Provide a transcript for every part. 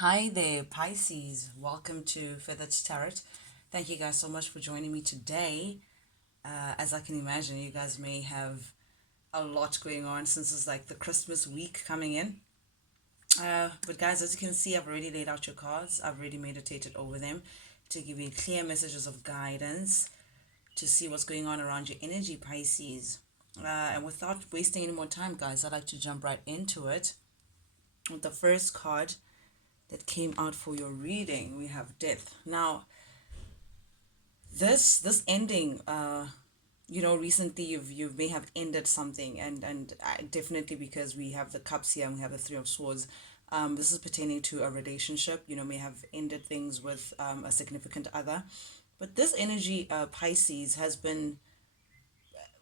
Hi there, Pisces. Welcome to Feathered Tarot. Thank you guys so much for joining me today. As I can imagine, you guys may have a lot going on since it's like the Christmas week coming in. But guys, as you can see, I've already laid out your cards. I've already meditated over them to give you clear messages of guidance to see what's going on around your energy, Pisces. And without wasting any more time, guys, I'd like to jump right into it with the first card that came out for your reading. We have death. Now, this ending, recently you may have ended something, and definitely because we have the cups here and we have the three of swords. This is pertaining to a relationship. May have ended things with a significant other, but this energy, Pisces, has been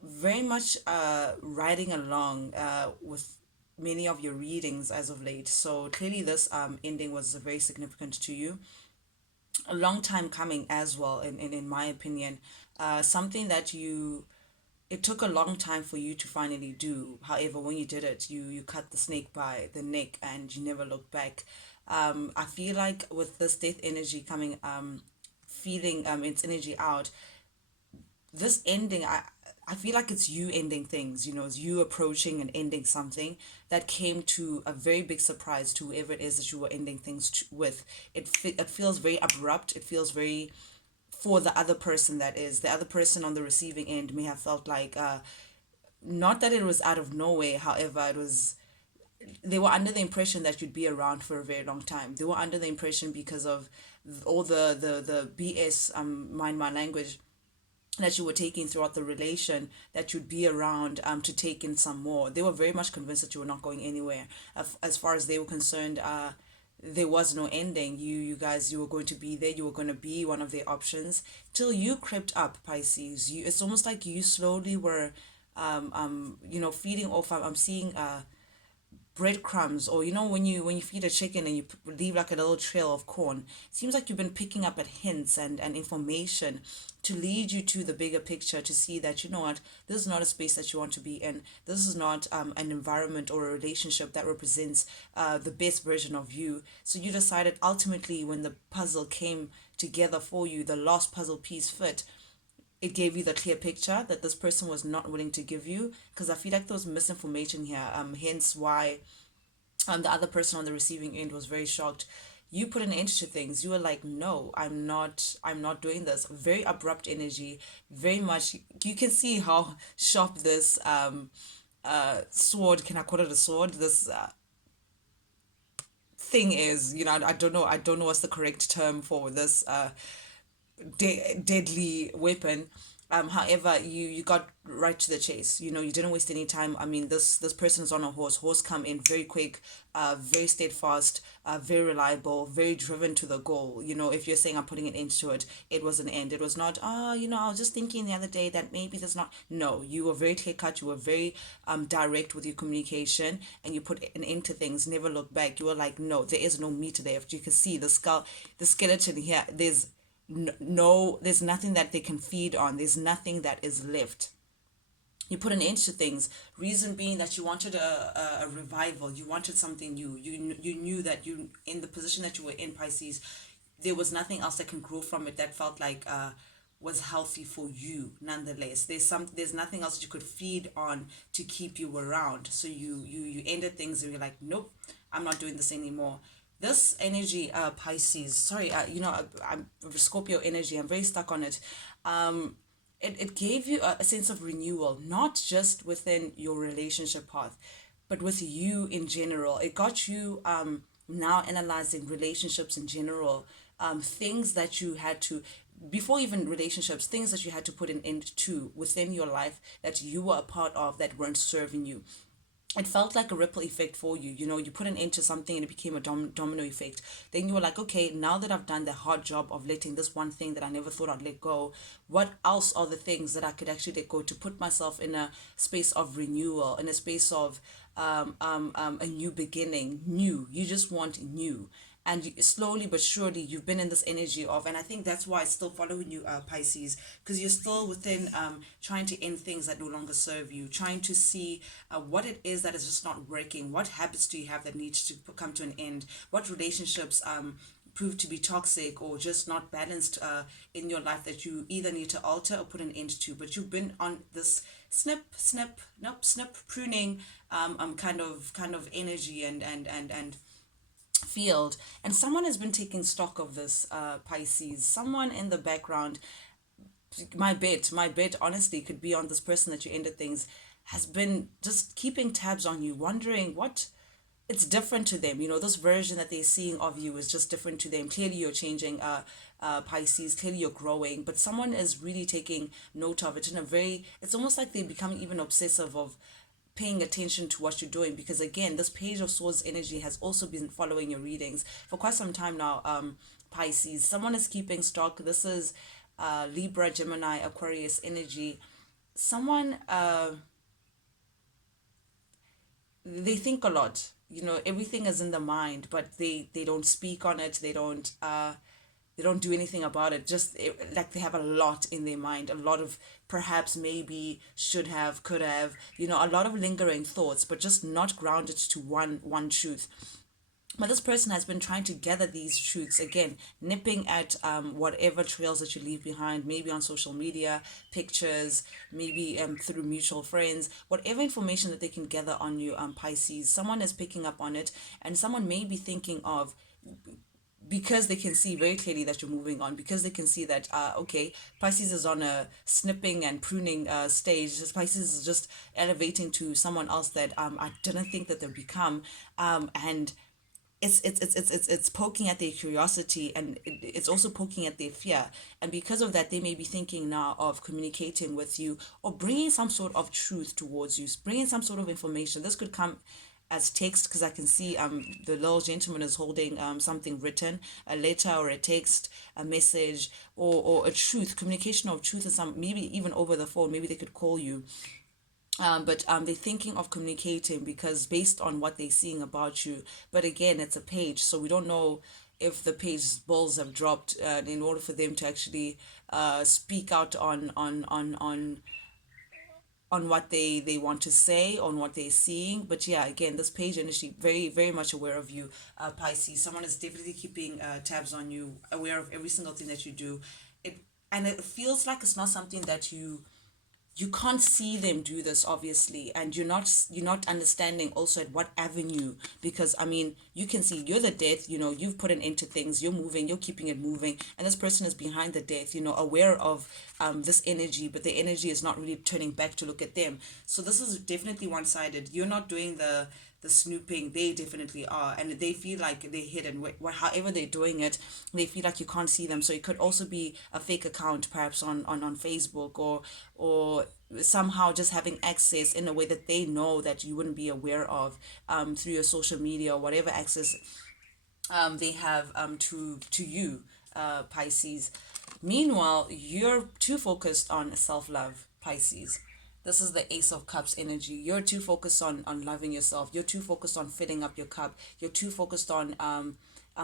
very much riding along with many of your readings as of late. So clearly, this ending was very significant to you, a long time coming as well, in my opinion. Something that it took a long time for you to finally do. However, when you did it, you cut the snake by the neck and you never looked back. I feel like with this death energy coming, feeling its energy out, this ending, I feel like it's you ending things. It's you approaching and ending something that came to a very big surprise to whoever it is that you were ending things with. It feels very abrupt. It feels very, for the other person, that is the other person on the receiving end, may have felt like, not that it was out of nowhere. However, it was, they were under the impression that you'd be around for a very long time. They were under the impression, because of all the BS, mind my language, that you were taking throughout the relation, that you'd be around to take in some more. They were very much convinced that you were not going anywhere. As far as they were concerned, there was no ending. You guys, you were going to be there. You were going to be one of their options till you crept up, Pisces. It's almost like you slowly were, feeding off. I'm seeing breadcrumbs, or when you feed a chicken and you leave like a little trail of corn. It seems like you've been picking up at hints and information to lead you to the bigger picture, to see that, you know what, this is not a space that you want to be in. This is not an environment or a relationship that represents the best version of you. So you decided, ultimately, when the puzzle came together for you, the last puzzle piece fit, it gave you the clear picture that this person was not willing to give you, because I feel like there was misinformation here, hence why the other person on the receiving end was very shocked. You put an end to things. You were like, no, I'm not doing this. Very abrupt energy, very much. You can see how sharp this sword, can I call it a sword, this thing is. I don't know what's the correct term for this deadly weapon. However, you got right to the chase. You didn't waste any time. I mean, this person is on a horse. Horse come in very quick, very steadfast, very reliable, very driven to the goal. If you're saying I'm putting an end to it, it was an end. It was not, I was just thinking the other day that maybe there's not. No, you were very clear cut. You were very direct with your communication, and you put an end to things. Never look back. You were like, no, there is no meat there. If you can see the skull, the skeleton here, no, there's nothing that they can feed on. There's nothing that is left. You put an end to things, reason being that you wanted a revival. You wanted something new. You knew that, you, in the position that you were in, Pisces, there was nothing else that can grow from it that felt like was healthy for you. Nonetheless, there's nothing else that you could feed on to keep you around. So you ended things and you're like, nope, I'm not doing this anymore. This energy, Pisces, sorry, I'm Scorpio energy, I'm very stuck on it. It gave you a sense of renewal, not just within your relationship path, but with you in general. It got you now analyzing relationships in general, things that you had to, before even relationships, things that you had to put an end to within your life that you were a part of that weren't serving you. It felt like a ripple effect for you. You put an end to something and it became a domino effect. Then you were like, okay, now that I've done the hard job of letting this one thing that I never thought I'd let go, what else are the things that I could actually let go to put myself in a space of renewal, in a space of a new beginning? New. You just want new. and slowly but surely you've been in this energy of, and I think that's why it's still following you, Pisces, because you're still within, trying to end things that no longer serve you, trying to see what it is that is just not working, what habits do you have that needs to come to an end, what relationships prove to be toxic or just not balanced in your life that you either need to alter or put an end to. But you've been on this snip pruning, kind of energy and field, and someone has been taking stock of this, Pisces. Someone in the background, my bet honestly could be on this person that you ended things, has been just keeping tabs on you, wondering what it's different to them. This version that they're seeing of you is just different to them. Clearly you're changing, Pisces. Clearly you're growing, but someone is really taking note of it in a very, it's almost like they're becoming even obsessive of paying attention to what you're doing, because again, this page of swords energy has also been following your readings for quite some time now, Pisces. Someone is keeping stock. This is Libra, Gemini, Aquarius energy. Someone, they think a lot. Everything is in the mind, but they don't speak on it. They don't do anything about it. Just like they have a lot in their mind, a lot of perhaps, maybe, should have, could have, a lot of lingering thoughts, but just not grounded to one truth. But this person has been trying to gather these truths, again, nipping at whatever trails that you leave behind, maybe on social media, pictures, maybe through mutual friends, whatever information that they can gather on you, Pisces. Someone is picking up on it, and someone may be thinking of, because they can see very clearly that you're moving on, because they can see that, okay, Pisces is on a snipping and pruning stage. Pisces is just elevating to someone else that I didn't think that they'd become, and it's poking at their curiosity, and it's also poking at their fear. And because of that, they may be thinking now of communicating with you or bringing some sort of truth towards you, bringing some sort of information. This could come as text, because I can see the little gentleman is holding something written, a letter or a text, a message, or a truth, communication of truth, and some, maybe even over the phone. Maybe they could call you, but they're thinking of communicating because based on what they're seeing about you. But again, it's a page, so we don't know if the page balls have dropped, in order for them to actually speak out on what they want to say, on what they're seeing. But yeah, again, this page energy, very, very much aware of you, Pisces. Someone is definitely keeping tabs on you, aware of every single thing that you do. It and it feels like it's not something that you can't see them do this, obviously, and you're not understanding also at what avenue, because I mean, you can see you're the death, you've put an end to things, you're moving, you're keeping it moving, and this person is behind the death, aware of this energy, but the energy is not really turning back to look at them. So this is definitely one-sided. You're not doing the snooping. They definitely are, and they feel like they're hidden. However they're doing it, they feel like you can't see them. So it could also be a fake account, perhaps on Facebook, or somehow just having access in a way that they know that you wouldn't be aware of, through your social media or whatever access they have to you, Pisces. Meanwhile, you're too focused on self-love, Pisces. This is the Ace of Cups energy. You're too focused on loving yourself. You're too focused on filling up your cup. You're too focused on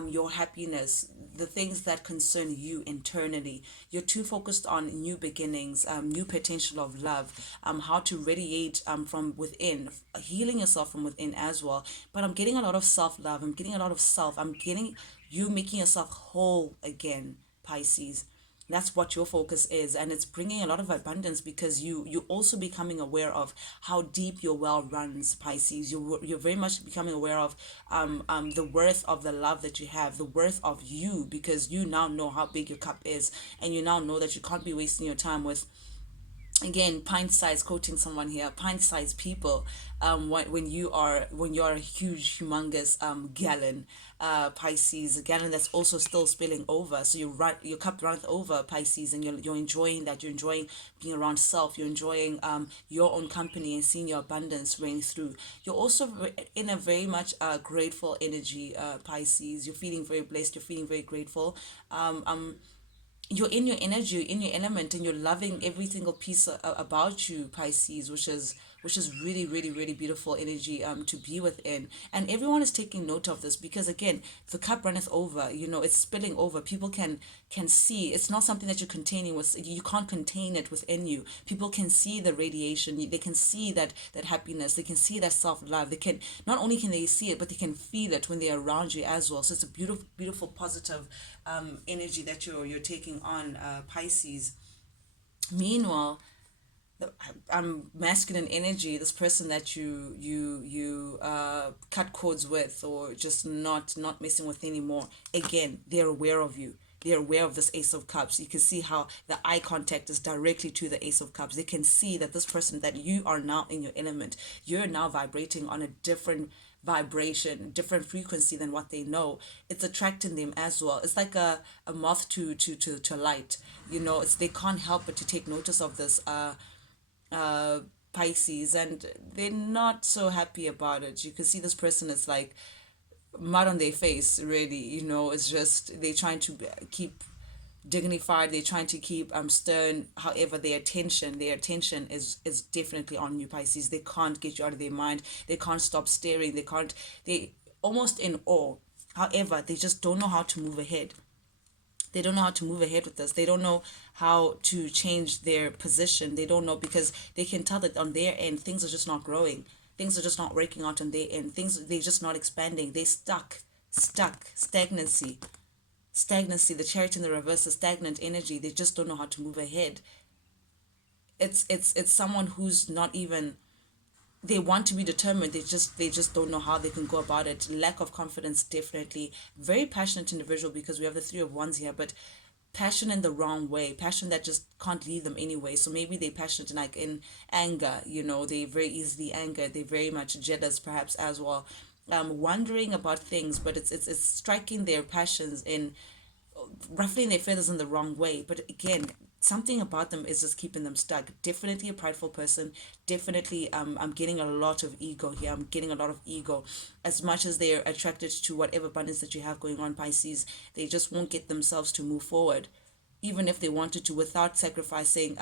your happiness, the things that concern you internally. You're too focused on new beginnings, new potential of love, how to radiate from within, healing yourself from within as well. But I'm getting a lot of self love. I'm getting a lot of self. I'm getting you making yourself whole again, Pisces. That's what your focus is, and it's bringing a lot of abundance, because you also becoming aware of how deep your well runs, Pisces. You're very much becoming aware of the worth of the love that you have, the worth of you, because you now know how big your cup is, and you now know that you can't be wasting your time with, again, pint size, quoting someone here, pint size people, when you're a huge, humongous gallon, Pisces, a gallon that's also still spilling over. So your cup runs over, Pisces, and you're enjoying that. You're enjoying being around self. You're enjoying your own company and seeing your abundance rain through. You're also in a very much grateful energy, Pisces. You're feeling very blessed. You're feeling very grateful. You're in your energy, you're in your element, and you're loving every single piece about you, Pisces, which is really, really, really beautiful energy to be within. And everyone is taking note of this because again, the cup runneth over, it's spilling over. People can see. It's not something that you're containing with. You can't contain it within you. People can see the radiation. They can see that happiness. They can see that self-love. They can, not only can they see it, but they can feel it when they're around you as well. So it's a beautiful, beautiful, positive energy that you're taking on, Pisces. Meanwhile, masculine energy, this person that you cut cords with, or just not messing with anymore, again, they're aware of you. They're aware of this Ace of Cups. You can see how the eye contact is directly to the Ace of Cups. They can see that this person, that you are now in your element, you're now vibrating on a different vibration, different frequency than what they know. It's attracting them as well. It's like a moth to light. They can't help but to take notice of this uh Pisces, and they're not so happy about it. You can see this person is like mud on their face, really. It's just they're trying to keep dignified, they're trying to keep stern. However, their attention is definitely on you, Pisces. They can't get you out of their mind. They can't stop staring. They almost in awe. However, they just don't know how to move ahead. They don't know how to move ahead with this. They don't know how to change their position. They don't know, because they can tell that on their end things are just not growing. Things are just not working out on their end. They're just not expanding. They're stuck, stagnancy. The chariot in the reverse, the stagnant energy. They just don't know how to move ahead. It's someone who's not even, they want to be determined. They just don't know how they can go about it. Lack of confidence, definitely. Very passionate individual, because we have the Three of Wands here, but passion in the wrong way, passion that just can't leave them anyway. So maybe they're passionate in, like, in anger. They very easily angered. They're very much jealous, perhaps, as well. Wondering about things, but it's striking their passions in, ruffling their feathers in the wrong way. But again, something about them is just keeping them stuck. Definitely a prideful person. Definitely, I'm getting a lot of ego here. I'm getting a lot of ego. As much as they're attracted to whatever abundance that you have going on, Pisces, they just won't get themselves to move forward, even if they wanted to, without sacrificing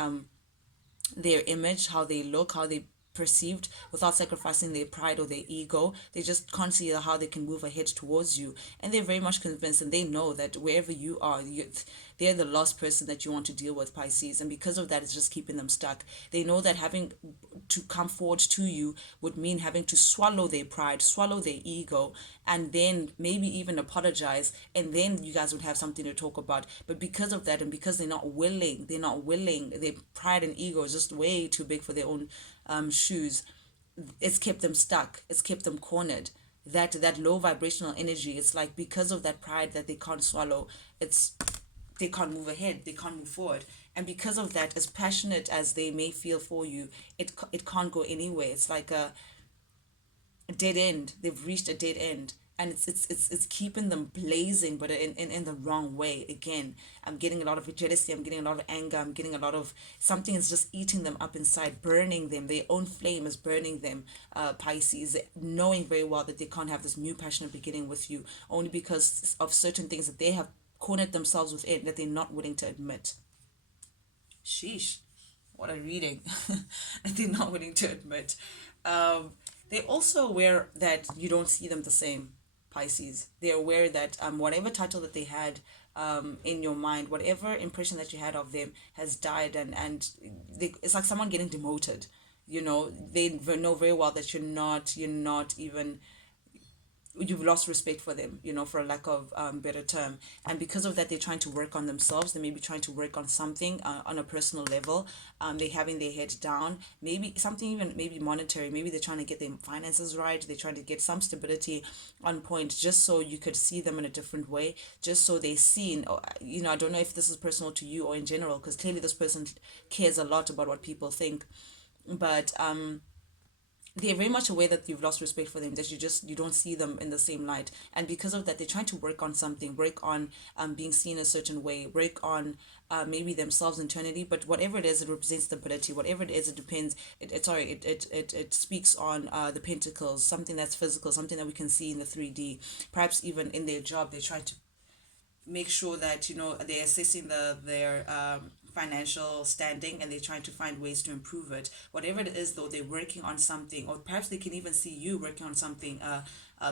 their image, how they look, how they perceived, without sacrificing their pride or their ego. They just can't see how they can move ahead towards you. And they're very much convinced, and they know that wherever you are, they're the last person that you want to deal with, Pisces. And because of that, it's just keeping them stuck. They know that having to come forward to you would mean having to swallow their pride, swallow their ego, and then maybe even apologize. And then you guys would have something to talk about. But because of that, and because they're not willing, their pride and ego is just way too big for their own shoes. It's kept them stuck. It's kept them cornered. That low vibrational energy, it's like, because of that pride that they can't swallow, they can't move ahead, they can't move forward. And because of that, as passionate as they may feel for you, it can't go anywhere. It's like a dead end. They've reached a dead end, and it's keeping them blazing, but in the wrong way. Again, I'm getting a lot of jealousy, I'm getting a lot of anger, I'm getting a lot of, something is just eating them up inside, burning them. Their own flame is burning them, Pisces, knowing very well that they can't have this new passionate beginning with you, only because of certain things that they have cornered themselves within, that they're not willing to admit. Sheesh, what a reading. That they're not willing to admit. They're also aware that you don't see them the same, Pisces. They're aware that whatever title that they had in your mind, whatever impression that you had of them has died, it's like someone getting demoted. They know very well that you're not even, you've lost respect for them, for a lack of better term. And because of that, they're trying to work on themselves. They may be trying to work on something on a personal level. They're having their head down, maybe something, even maybe monetary. Maybe they're trying to get their finances right. They're trying to get some stability on point, just so you could see them in a different way, just so they're seen. I don't know if this is personal to you or in general, because clearly this person cares a lot about what people think. But they're very much aware that you've lost respect for them, that you don't see them in the same light. And because of that, they're trying to work on something, work on being seen a certain way, work on maybe themselves internally. But whatever it is, it represents stability. Whatever it is, it depends. It speaks on the pentacles, something that's physical, something that we can see in the 3D. Perhaps even in their job, they try to make sure that they're assessing their financial standing and they're trying to find ways to improve it. Whatever it is, though, they're working on something, or perhaps they can even see you working on something.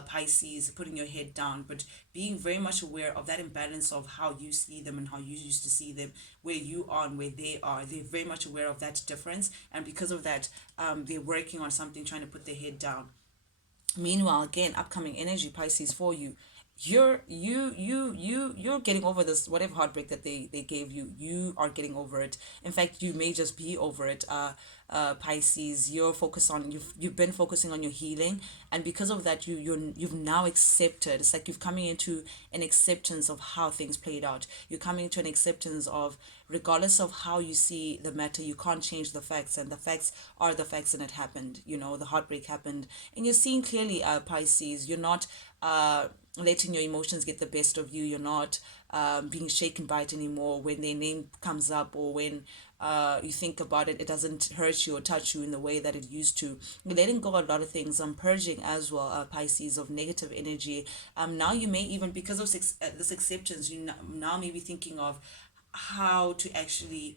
Pisces, putting your head down, but being very much aware of that imbalance of how you see them and how you used to see them, where you are and where they are. They're very much aware of that difference, and because of that, they're working on something, trying to put their head down. Meanwhile, again, upcoming energy, Pisces, for you, you're getting over this, whatever heartbreak that they gave you. You are getting over it. In fact, you may just be over it. Pisces, you've been focusing on your healing, and because of that, you've now accepted. It's like you've coming into an acceptance of how things played out. You're coming to an acceptance of, regardless of how you see the matter, you can't change the facts, and the facts are the facts, and it happened. The heartbreak happened, and you're seeing clearly, Pisces. You're not letting your emotions get the best of you. You're not being shaken by it anymore. When their name comes up, or when you think about it, it doesn't hurt you or touch you in the way that it used to. You're letting go of a lot of things. I'm purging as well, Pisces, of negative energy. Now you may even, because of this acceptance, you now may be thinking of how to actually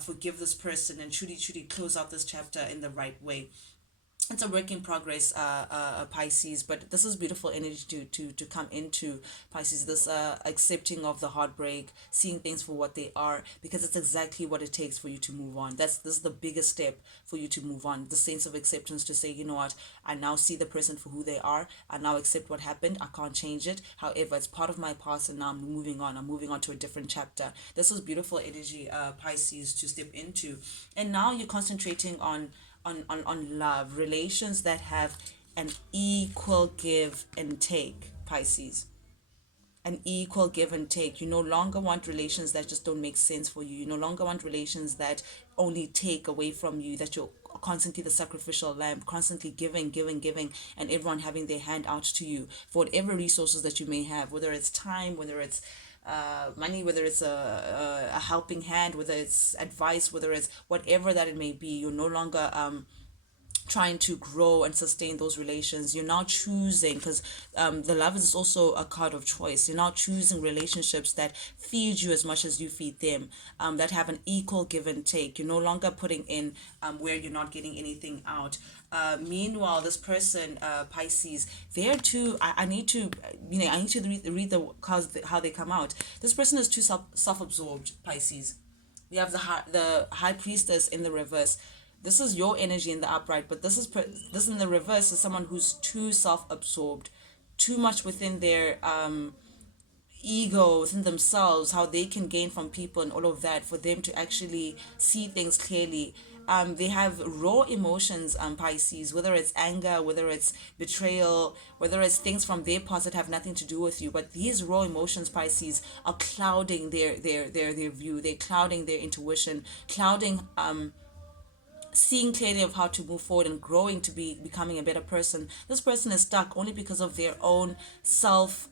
forgive this person and truly close out this chapter in the right way. It's a work in progress, Pisces, but this is beautiful energy to come into, Pisces. This accepting of the heartbreak, seeing things for what they are, because it's exactly what it takes for you to move on. This is the biggest step for you to move on. The sense of acceptance, to say, you know what, I now see the person for who they are. I now accept what happened. I can't change it. However, it's part of my past, and now I'm moving on. I'm moving on to a different chapter. This is beautiful energy, Pisces, to step into. And now you're concentrating on love, relations that have an equal give and take, Pisces. An equal give and take. You no longer want relations that just don't make sense for you. You no longer want relations that only take away from you, that you're constantly the sacrificial lamb, constantly giving, and everyone having their hand out to you for whatever resources that you may have, whether it's time, whether it's money, whether it's a helping hand, whether it's advice, whether it's whatever that it may be. You're no longer trying to grow and sustain those relations. You're now choosing, because the love is also a card of choice. You're now choosing relationships that feed you as much as you feed them, that have an equal give and take. You're no longer putting in where you're not getting anything out. Meanwhile, this person, Pisces, there too, I need to, I need to read the cards, how they come out. This person is too self-absorbed, Pisces. We have the high priestess in the reverse. This is your energy in the upright, but this in the reverse is someone who's too self-absorbed, too much within their ego, within themselves, how they can gain from people and all of that, for them to actually see things clearly. They have raw emotions, Pisces, whether it's anger, whether it's betrayal, whether it's things from their past that have nothing to do with you. But these raw emotions, Pisces, are clouding their view. They're clouding their intuition, clouding seeing clearly of how to move forward and growing to becoming a better person. This person is stuck only because of their own self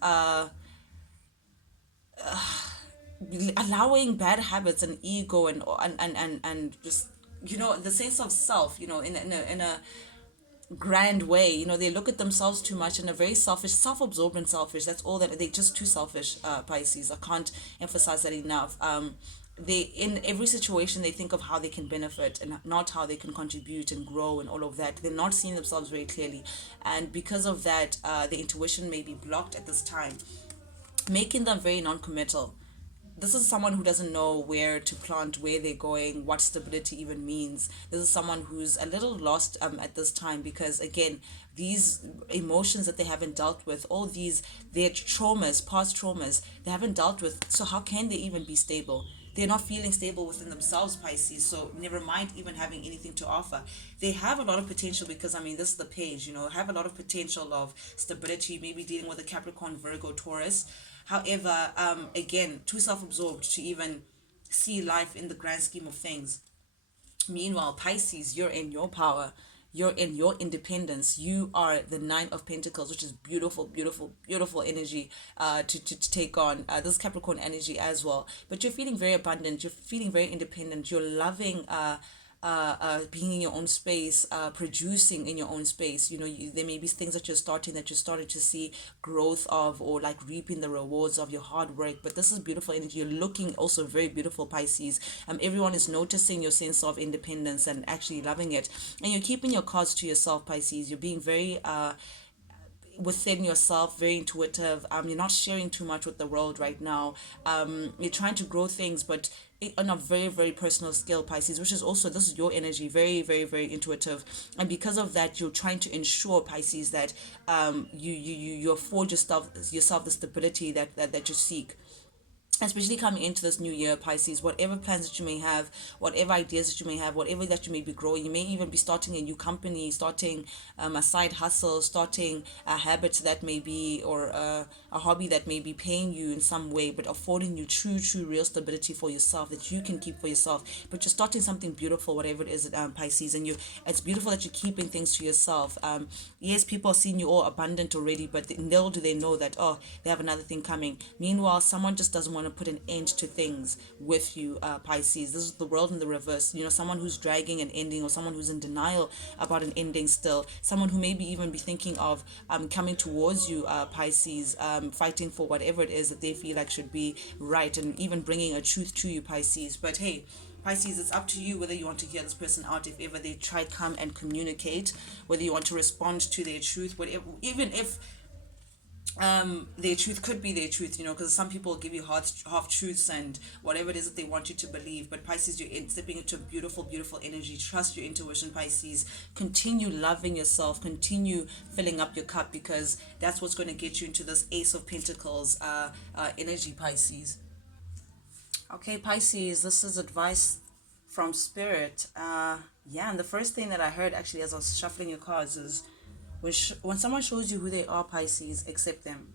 allowing bad habits and ego and just the sense of self, in a grand way. They look at themselves too much in a very selfish, self-absorbed and selfish. That's all that they're just too selfish, Pisces. I can't emphasize that enough. They, in every situation, they think of how they can benefit and not how they can contribute and grow and all of that. They're not seeing themselves very clearly, and because of that, the intuition may be blocked at this time, making them very non-committal. This is someone who doesn't know where to plant, where they're going, what stability even means. This is someone who's a little lost at this time, because again, these emotions that they haven't dealt with, all these their traumas, past traumas, they haven't dealt with. So how can they even be stable? They're not feeling stable within themselves, Pisces. So never mind even having anything to offer. They have a lot of potential, because this is the page, have a lot of potential of stability, maybe dealing with a Capricorn, Virgo, Taurus. However, again, too self-absorbed to even see life in the grand scheme of things. Meanwhile, Pisces, you're in your power. You're in your independence. You are the Nine of Pentacles, which is beautiful, beautiful, beautiful energy to take on. This Capricorn energy as well. But you're feeling very abundant. You're feeling very independent. You're loving being in your own space, producing in your own space. There may be things that you're starting to see growth of, or like reaping the rewards of your hard work. But this is beautiful energy. You're looking also very beautiful, Pisces. Everyone is noticing your sense of independence and actually loving it, and you're keeping your cards to yourself, Pisces. You're being very within yourself, very intuitive. You're not sharing too much with the world right now. You're trying to grow things, but on a very, very personal scale, Pisces, which is also, this is your energy, very, very, very intuitive. And because of that, you're trying to ensure, Pisces, that you afford yourself the stability that you seek, especially coming into this new year, Pisces. Whatever plans that you may have, whatever ideas that you may have, whatever that you may be growing, you may even be starting a new company, starting a side hustle, starting a habit that may be, or a hobby that may be paying you in some way, but affording you true real stability for yourself that you can keep for yourself. But you're starting something beautiful, whatever it is, Pisces. And it's beautiful that you're keeping things to yourself. Yes, people are seeing you all abundant already, but little do they know that, oh, they have another thing coming. Meanwhile, someone just doesn't want to put an end to things with you, Pisces. This is the world in the reverse. Someone who's dragging an ending, or someone who's in denial about an ending still. Someone who maybe even be thinking of coming towards you, Pisces, fighting for whatever it is that they feel like should be right, and even bringing a truth to you, Pisces. But hey, Pisces, it's up to you whether you want to hear this person out if ever they try to come and communicate, whether you want to respond to their truth, whatever, even if their truth could be their truth, because some people give you half truths and whatever it is that they want you to believe. But Pisces, stepping into beautiful energy. Trust your intuition, Pisces. Continue loving yourself, continue filling up your cup, because that's what's going to get you into this Ace of Pentacles energy, Pisces. Okay, Pisces, this is advice from Spirit. Yeah, and the first thing that I heard actually as I was shuffling your cards is, when someone shows you who they are, Pisces, accept them.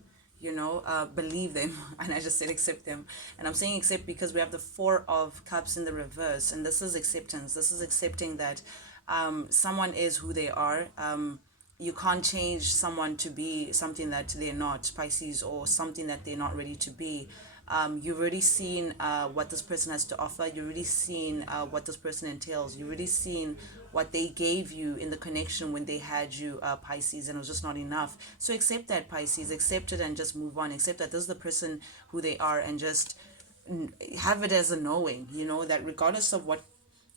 Believe them. And I just said accept them. And I'm saying accept because we have the Four of Cups in the reverse. And this is acceptance. This is accepting that someone is who they are. You can't change someone to be something that they're not, Pisces, or something that they're not ready to be. You've already seen what this person has to offer. You've already seen what this person entails. You've already seen what they gave you in the connection when they had you, Pisces, and it was just not enough. So accept that, Pisces. Accept it and just move on. Accept that this is the person who they are, and just have it as a knowing, that regardless of what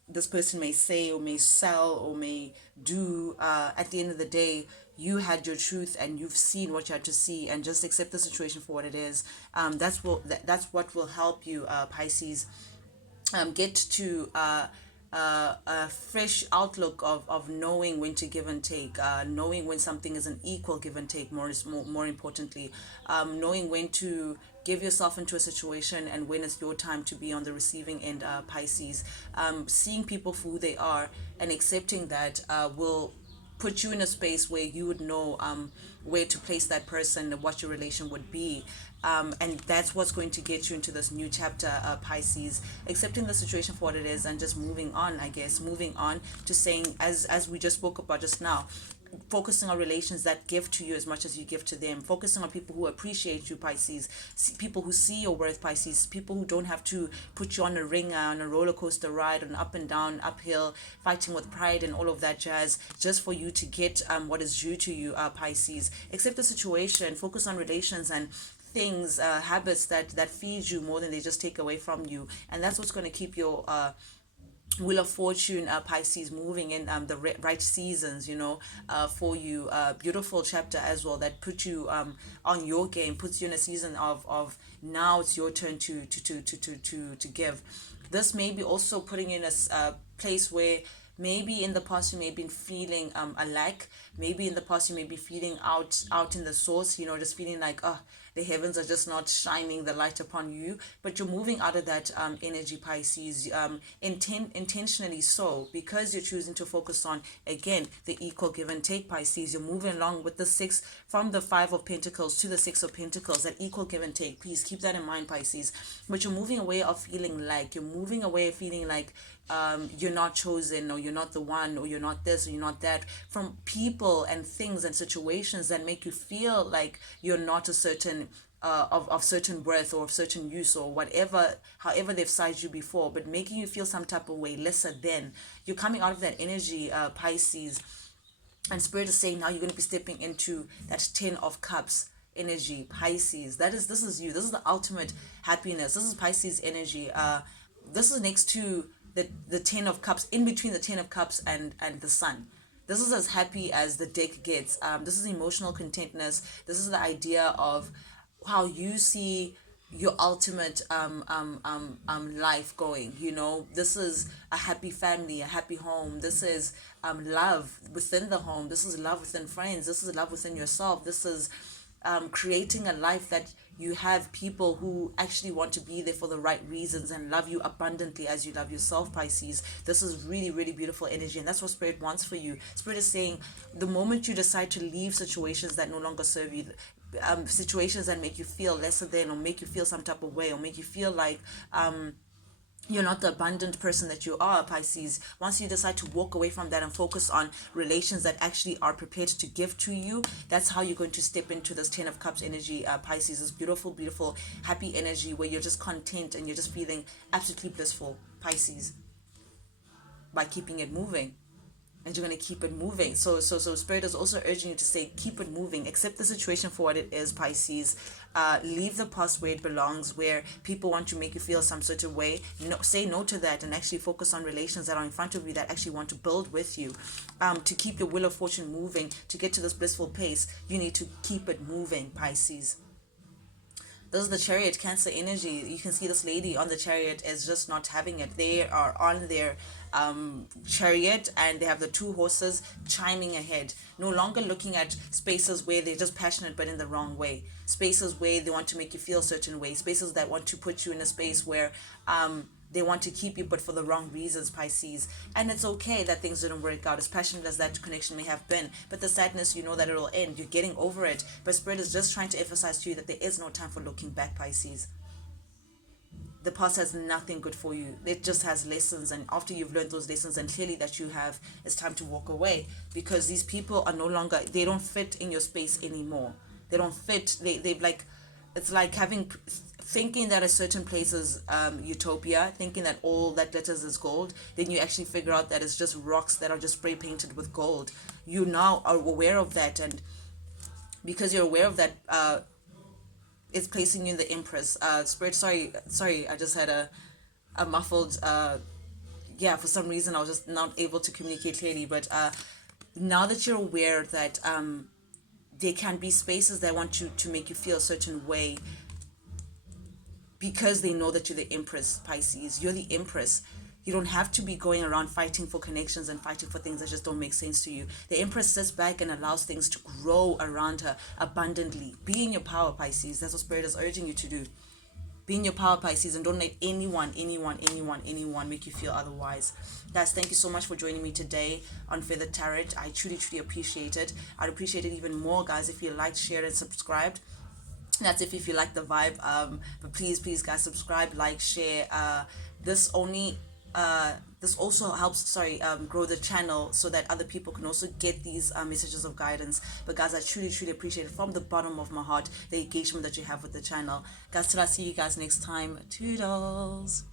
this person may say or may sell or may do, at the end of the day, you had your truth and you've seen what you had to see, and just accept the situation for what it is. That's what will help you, Pisces, get to a fresh outlook of knowing when to give and take, knowing when something is an equal give and take, more importantly, knowing when to give yourself into a situation and when it's your time to be on the receiving end, Pisces. Seeing people for who they are and accepting that will put you in a space where you would know where to place that person and what your relation would be. And that's what's going to get you into this new chapter, Pisces, accepting the situation for what it is and just moving on, I guess, moving on to saying, as we just spoke about just now, focusing on relations that give to you as much as you give to them, focusing on people who appreciate you, Pisces, people who see your worth, Pisces, people who don't have to put you on a ringer, on a roller coaster ride, on up and down, uphill, fighting with pride and all of that jazz, just for you to get what is due to you, Pisces. Accept the situation, focus on relations and things, habits that feed you more than they just take away from you, and that's what's going to keep your Wheel of Fortune, Pisces, moving in the right seasons, for you. Beautiful chapter as well that put you on your game, puts you in a season of now it's your turn to give. This may be also putting you in a place where maybe in the past you may have been feeling a lack. Maybe in the past you may be feeling out in the source, just feeling like, oh, the heavens are just not shining the light upon you. But you're moving out of that energy, Pisces, intentionally so, because you're choosing to focus on, again, the equal give and take, Pisces. You're moving along with the six, from the Five of Pentacles to the Six of Pentacles, that equal give and take. Please keep that in mind, Pisces. But you're moving away of feeling like, you're moving away of feeling like you're not chosen, or you're not the one, or you're not this, or you're not that, from people and things and situations that make you feel like you're not a certain of certain worth or of certain use or whatever, however they've sized you before, but making you feel some type of way lesser than. You're coming out of that energy, Pisces, and Spirit is saying now you're going to be stepping into that 10 of Cups energy, Pisces. This is you. This is the ultimate happiness. This is Pisces energy. This is next to the 10 of Cups, in between the 10 of Cups and the Sun. This is as happy as the deck gets. This is emotional contentness. This is the idea of how you see your ultimate life going. This is a happy family, a happy home. This is love within the home. This is love within friends. This is love within yourself. This is creating a life that you have people who actually want to be there for the right reasons and love you abundantly as you love yourself, Pisces. This is really, really beautiful energy, and that's what Spirit wants for you. Spirit is saying the moment you decide to leave situations that no longer serve you, situations that make you feel lesser than, or make you feel some type of way, or make you feel like you're not the abundant person that you are, Pisces. Once you decide to walk away from that and focus on relations that actually are prepared to give to you, that's how you're going to step into this 10 of Cups energy, Pisces. This beautiful, beautiful, happy energy where you're just content and you're just feeling absolutely blissful, Pisces, by keeping it moving. And you're going to keep it moving. So Spirit is also urging you to say, keep it moving. Accept the situation for what it is, Pisces. Leave the past where it belongs, where people want to make you feel some sort of way. No, say no to that and actually focus on relations that are in front of you that actually want to build with you. To keep your wheel of fortune moving, to get to this blissful pace, you need to keep it moving, Pisces. This is the Chariot, Cancer energy. You can see this lady on the Chariot is just not having it. They are on their chariot and they have the 2 horses chiming ahead, no longer looking at spaces where they're just passionate but in the wrong way, spaces where they want to make you feel a certain way, spaces that want to put you in a space where they want to keep you but for the wrong reasons, Pisces. And it's okay that things didn't work out, as passionate as that connection may have been, but the sadness, you know that it'll end, you're getting over it. But Spirit is just trying to emphasize to you that there is no time for looking back, Pisces. The past has nothing good for you. It just has lessons, and after you've learned those lessons, and clearly that you have, it's time to walk away, because these people are no longer, they don't fit in your space anymore. They don't fit. They've like, it's like thinking that a certain place is utopia, thinking that all that glitters is gold. Then you actually figure out that it's just rocks that are just spray painted with gold. You now are aware of that, and because you're aware of that, it's placing you in the Empress. Spirit, sorry, I just had a muffled, for some reason I was just not able to communicate clearly. But now that you're aware that there can be spaces that want to make you feel a certain way, because they know that you're the Empress, Pisces. You're the Empress. You don't have to be going around fighting for connections and fighting for things that just don't make sense to you. The Empress sits back and allows things to grow around her abundantly. Be in your power, Pisces. That's what Spirit is urging you to do. Be in your power, Pisces, and don't let anyone make you feel otherwise. Guys, thank you so much for joining me today on Feather Tarot. I truly, truly appreciate it. I'd appreciate it even more, guys, if you liked, shared, and subscribed. That's if you like the vibe. But please, guys, subscribe, like, share. This also helps grow the channel, so that other people can also get these messages of guidance. But guys, I truly, truly appreciate it from the bottom of my heart, the engagement that you have with the channel. Guys, till I see you guys next time. Toodles.